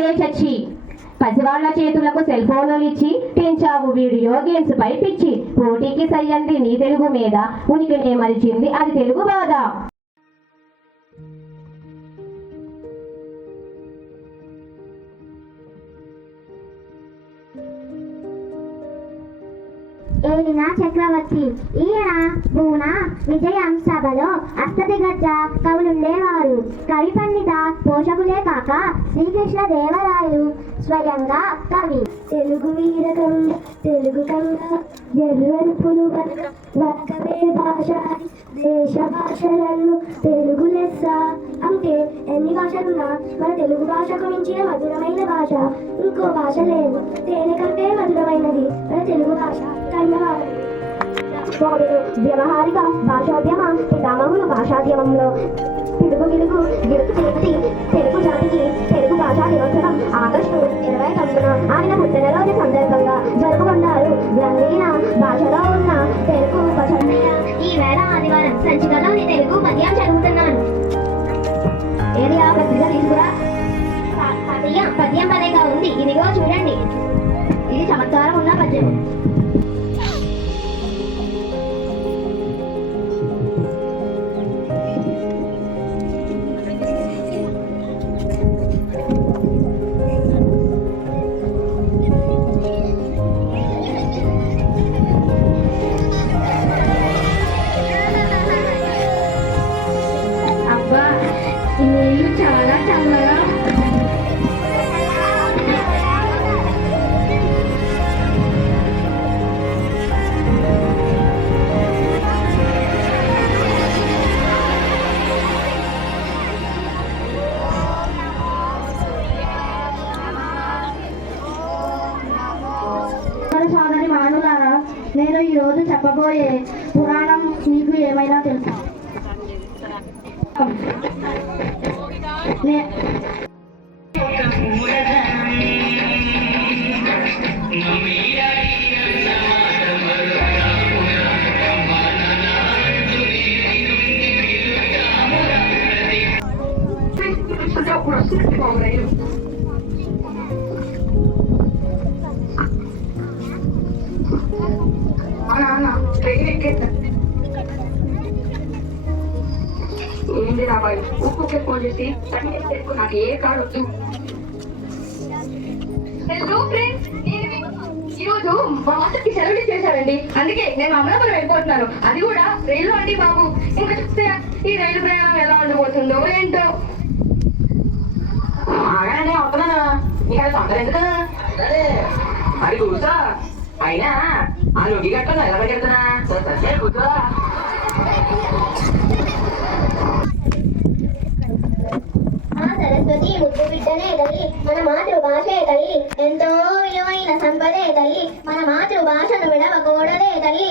భలే చచ్చి పసివాళ్ల చేతులకు సెల్ ఫోన్లు ఇచ్చి పెంచావు వీడియో గేమ్స్ పై పిచ్చి పోటీకి సయ్యంది నీ తెలుగు మీద ఉనికినే మరిచింది అది తెలుగు బాధ. ఏలిన చక్రవర్తి ఈయన భూన విజయం సభలో అష్టదిగ్గజ కవులుండేవారు. కవి పండిత పోషకులే కాక శ్రీకృష్ణ దేవరాయలు స్వయంగా కవి. తెలుగు వీరకం తెలుగు కంగ ఎర్రనుపులు వర్గమే భాష దేశ భాషలను తెలుగు లెస్స. అంటే ఎన్ని భాషలున్నా మన తెలుగు భాషకు మించిన మధురమైన భాష ఇంకో భాష లేదు. తేనె కంటే మధురమైనది మన తెలుగు భాష. వ్యవహారిక భాషోద్యమ పితామహులు భాషాద్యమంలో పిడుగు గిడుగు గిడుగు చేసి తెలుగు జాతికి తెలుగు భాషా దినోత్సవం ఆగస్టు 29న ఆయన పుట్టినరోజు సందర్భంగా జరుపుకుంటారు. గ్రామీణ భాషలో ఉన్న తెలుగు ఈ వేళ ఆదివారం సంచికలోని తెలుగు పద్యం చదువుతున్నాను. ఏది ఆ పత్రిక తీసుకురా. పద్యం పదేగా ఉంది, ఇదిగో చూడండి. ఇది చమత్కారం ఉన్న పద్యం. చాలా చల్లగా సోదరి మానులారా, నేను ఈరోజు చెప్పబోయే పురాణం మీకు ఏమైనా తెలుసా? ఏంటి రాబాయ్ ఊరికే ఫోన్ చేసి నాకు ఏ కారు వద్దు. హలో ఫ్రెండ్స్, ఈరోజు మా మాస్టర్కి సెలవు చేశారండి. అందుకే నేను అమలాపురం వెళ్ళిపోతున్నాను. అది కూడా రైలు అండి బాబు. ఇంకా చూస్తే ఈ రైలు ప్రయాణం ఎలా ఉండిపోతుందో ఏంటో. ఆగానే అవుతున్నాను. నీకు అది తొందర ఎందుకు? అది కూర్చో. అయినా ఆ లుంగి కట్టుకుని ఎలా పరిగెడుతున్నా? సరే కూర్చో. సరస్వతి ముద్దు బిడ్డనే తల్లి, మన మాతృభాషే తల్లి, ఎంతో విలువైన సంపదే తల్లి, మన మాతృభాషను విడవకూడదే తల్లి.